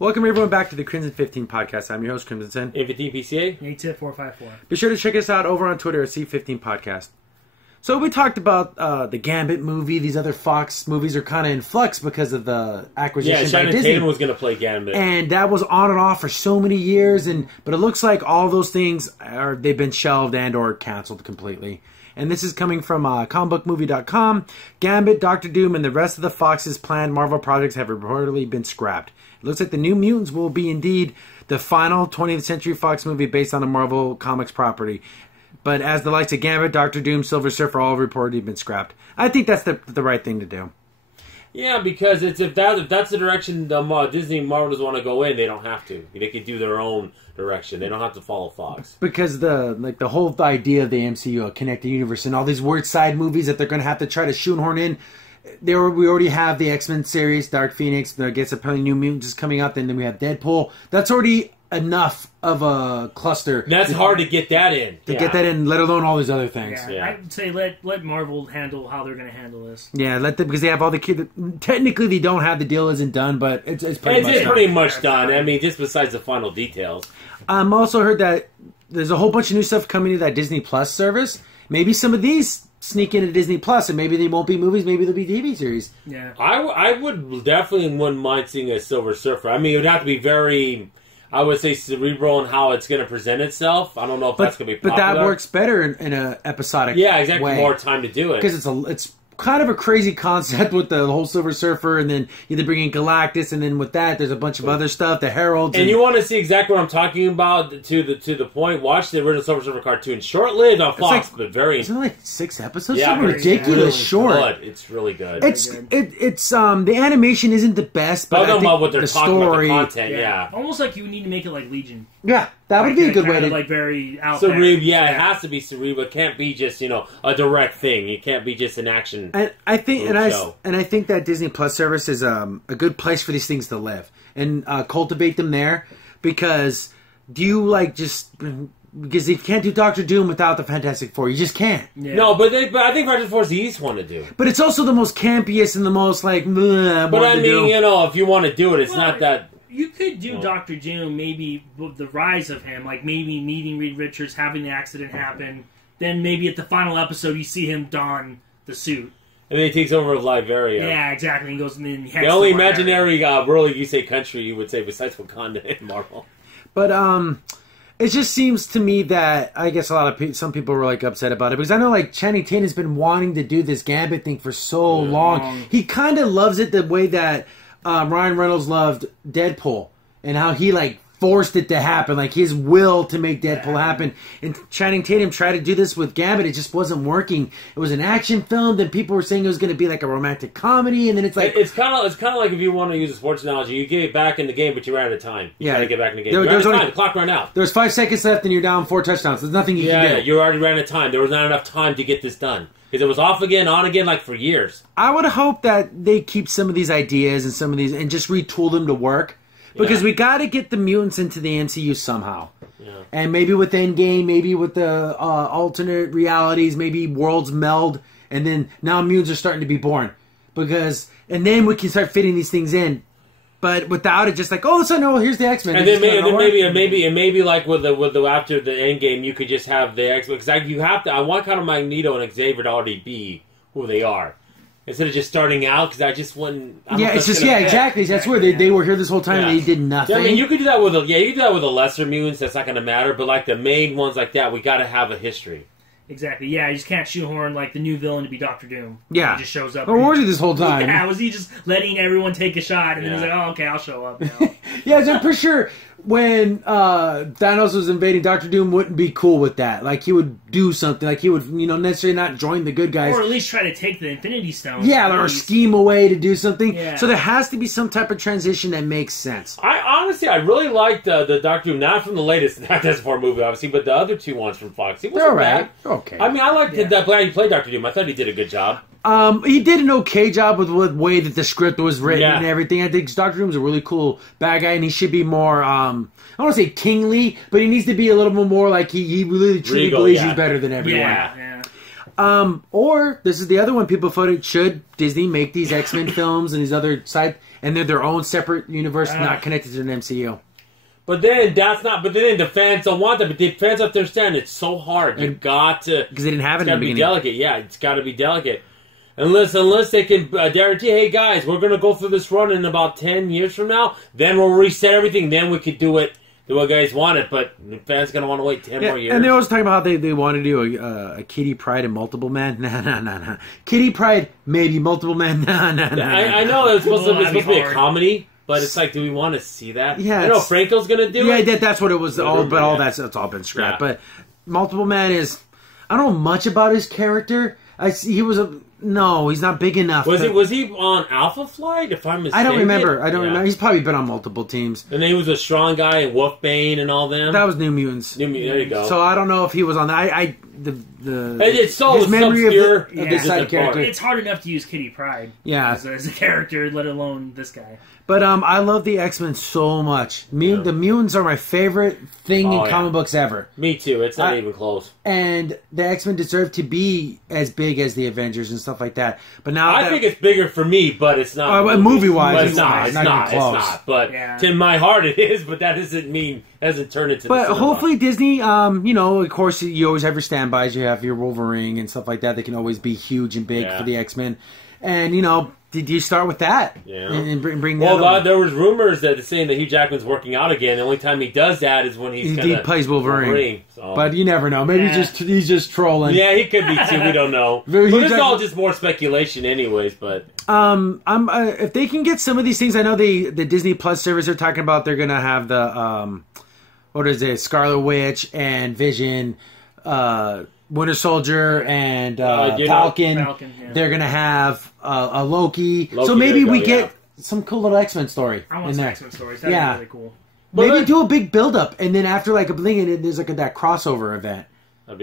Welcome everyone back to the Crimson 15 podcast. I'm your host, Crimson. N15 PCA. Tip 454. Be sure to check us out over on Twitter at C15 Podcast. So we talked about the Gambit movie. These other Fox movies are kind of in flux because of the acquisition by Channing Disney. Tatum was going to play Gambit. And that was on and off for so many years. But it looks like all those things, they've been shelved and or canceled completely. And this is coming from comicbookmovie.com. Gambit, Doctor Doom, and the rest of the Fox's planned Marvel projects have reportedly been scrapped. It looks like the New Mutants will be indeed the final 20th Century Fox movie based on a Marvel Comics property. But as the likes of Gambit, Doctor Doom, Silver Surfer all reportedly been scrapped. I think that's the right thing to do. Yeah, because if that's the direction Disney and Marvel doesn't want to go in, they don't have to. They can do their own direction. They don't have to follow Fox. Because the whole idea of the MCU, a connected universe, and all these weird side movies that they're going to have to try to shoehorn in. We already have the X-Men series, Dark Phoenix. I guess apparently New Mutants is coming out. Then we have Deadpool. That's already enough of a cluster. That's hard to get that in. Get that in, let alone all these other things. Yeah. I'd say let Marvel handle how they're going to handle this. Yeah, let them, because they have all the kids. Technically, they don't have the deal isn't done, but it's pretty much done. I mean, just besides the final details. Also heard that there's a whole bunch of new stuff coming to that Disney Plus service. Maybe some of these sneak into Disney Plus, and maybe they won't be movies. Maybe they'll be TV series. Yeah, I would definitely wouldn't mind seeing a Silver Surfer. I mean, it would have to be very, I would say, cerebral in how it's going to present itself. I don't know if that's going to be popular. But that works better in an episodic way. Yeah, exactly. More time to do it. Because it's kind of a crazy concept with the whole Silver Surfer, and then you bring in Galactus, and then with that, there's a bunch of other stuff, the Heralds. And you want to see exactly what I'm talking about to the point, watch the original Silver Surfer cartoon. Short-lived on Fox, but very... Isn't it like 6 episodes? Yeah, ridiculous really short. Good. It's really good. It's the animation isn't the best, but I think what they're the talking story... about, the content, yeah. Almost like you need to make it like Legion. Yeah, that would be a good way to... Like very out cerebral, there. Yeah, it has to be cerebral. It can't be just, a direct thing. It can't be just an action I think show. I think that Disney Plus service is a good place for these things to live and cultivate them there, because because you can't do Doctor Doom without the Fantastic Four. You just can't. Yeah. No, but I think Fantastic Four is the easiest one to do. But it's also the most campiest and the most But I mean, if you want to do it, it's not that... You could do Doctor Doom, maybe the rise of him, like maybe meeting Reed Richards, having the accident happen, then maybe at the final episode you see him don the suit. And then he takes over Liberia. Yeah, exactly. He goes and then the only imaginary world you say country you would say besides Wakanda and Marvel. But it just seems to me that I guess some people were upset about it, because I know Channing Tatum has been wanting to do this Gambit thing for so long. He kind of loves it the way that Ryan Reynolds loved Deadpool, and how he forced it to happen, his will to make Deadpool happen. And Channing Tatum tried to do this with Gambit. It just wasn't working. It was an action film, then people were saying it was going to be a romantic comedy, and then it's kind of like if you want to use a sports analogy, you get back in the game, but you ran out of time. You got to get back in the game. The clock ran out. There's 5 seconds left, and you're down 4 touchdowns. There's nothing you can do. Yeah, you already ran out of time. There was not enough time to get this done. Because it was off again, on again, for years. I would hope that they keep some of these ideas and some of these and just retool them to work. Because we got to get the mutants into the MCU somehow. Yeah. And maybe with Endgame, maybe with the alternate realities, maybe worlds meld, and then now mutants are starting to be born. And then we can start fitting these things in. But without it, just here's the X-Men. And then maybe with the after the Endgame, you could just have the X-Men, because I want kind of Magneto and Xavier to already be who they are. Instead of just starting out, because I just wouldn't... exactly. That's where they were here this whole time and they did nothing. I mean, you could do that with the lesser mutants, that's not going to matter, but the main ones like that, we got to have a history. Exactly, yeah, you just can't shoehorn the new villain to be Doctor Doom. Yeah. He just shows up. Where was he this whole time? Yeah, was he just letting everyone take a shot, and then he's oh, okay, I'll show up now. Yeah, so I'm pretty sure when Thanos was invading, Doctor Doom wouldn't be cool with that. He would do something. He would, necessarily not join the good guys. Or at least try to take the Infinity Stone. Yeah, or scheme a way to do something. Yeah. So there has to be some type of transition that makes sense. I really liked the Doctor Doom, not from the latest Fantastic Four movie, obviously, but the other 2 ones from Fox. They're all right. Okay. I mean, I liked that he played Doctor Doom. I thought he did a good job. He did an okay job with the way that the script was written and everything. I think Doctor Doom's a really cool bad guy, and he should be more, I don't want to say kingly, but he needs to be a little bit more he really truly believes he's better than everyone. Yeah. Or this is the other one people voted: should Disney make these X-Men films and these other side, and they're their own separate universe, not connected to the MCU? But then that's not. But then the fans don't want that. But the fans have to understand it's so hard. You've got to because they didn't have it. It's got to be delicate. Yeah, it's got to be delicate. Unless they can guarantee, hey guys, we're going to go through this run in about 10 years from now. Then we'll reset everything. Then we could do it the way guys want it. But the fans going to want to wait 10 more years. And they always talking about how they want to do a Kitty Pryde and multiple men. Nah. Kitty Pryde, maybe multiple men. Nah. I know it's supposed to be a comedy. But it's like, do we want to see that? Yeah, I know Franco's going to do it. Yeah, that's what it was. All that's all been scrapped. Yeah. But multiple man is, I don't know much about his character. He's not big enough. Was he on Alpha Flight? If I'm mistaken, I don't remember. He's probably been on multiple teams. And then he was a strong guy in Wolfbane and all them. That was New Mutants. There you go. So I don't know if he was on that. It's so his memory obscure of this side character. It's hard enough to use Kitty Pryde. Yeah, as a character, let alone this guy. But I love the X-Men so much. The mutants are my favorite thing in comic books ever. Me too. It's not even close. And the X-Men deserve to be as big as the Avengers and stuff like that. But now I think it's bigger for me, but it's not. Movie-wise, it's not. It's not. But in my heart, it is. But that doesn't mean hasn't turned into. But hopefully Disney, of course, you always have your standbys. You have your Wolverine and stuff like that. They can always be huge and big for the X-Men. And did you start with that? Yeah. And bring that over? There was rumors that saying that Hugh Jackman's working out again. The only time he does that is when he plays Wolverine. So. But you never know. Maybe he's just trolling. Yeah, he could be too. We don't know. But it's all just more speculation, anyways. But if they can get some of these things, I know the Disney Plus service they're talking about. They're gonna have the what is it? Scarlet Witch and Vision. Winter Soldier and Falcon. Yeah. They're gonna have a Loki. So maybe we get some cool little X-Men story. I want some X-Men stories. That'd be really cool. Maybe do a big build-up, and then after like a bling, and there's like that crossover event.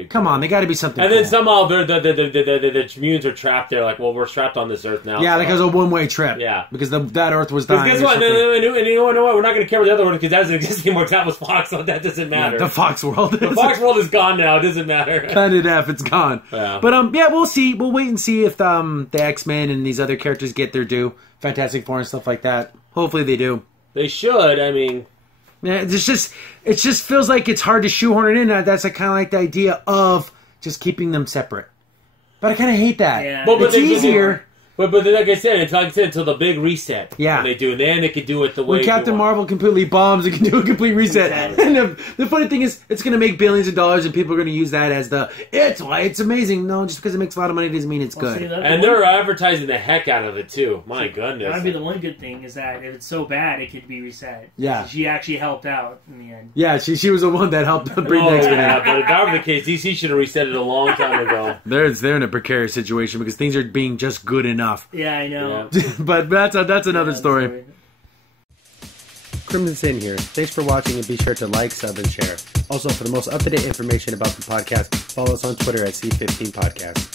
Come on, they got to be something. And then somehow the mutants are trapped there. Like, well, we're trapped on this Earth now. Yeah, like it was a one-way trip. Yeah, because that Earth was dying. Guess what? And you know what? We're not going to care about the other one because that doesn't exist anymore. That was Fox, so that doesn't matter. Yeah, the Fox world. The Fox world is gone now. It doesn't matter. Cut it off. It's gone. Yeah. But we'll see. We'll wait and see if the X-Men and these other characters get their due. Fantastic Four and stuff like that. Hopefully they do. They should. I mean. Yeah, it just feels like it's hard to shoehorn it in. That's kind of like the idea of just keeping them separate. But I kind of hate that. Yeah. It's easier. But like I said, until the big reset. Yeah. When they do, and then they can do it the way. When Captain Marvel completely bombs, it can do a complete reset. And the funny thing is, it's going to make billions of dollars, and people are going to use that as it's why it's amazing. No, just because it makes a lot of money doesn't mean it's good. And they're advertising the heck out of it too. My goodness. That'd be the one good thing is that if it's so bad, it could be reset. Yeah. She actually helped out in the end. Yeah, she was the one that helped bring the X-Men in. But if that were the case, DC should have reset it a long time ago. They're in a precarious situation because things are being just good enough. Yeah, I know. Yeah. But that's another story. Crimson Sin here. Thanks for watching and be sure to like, sub, and share. Also, for the most up-to-date information about the podcast, follow us on Twitter at C15 Podcast.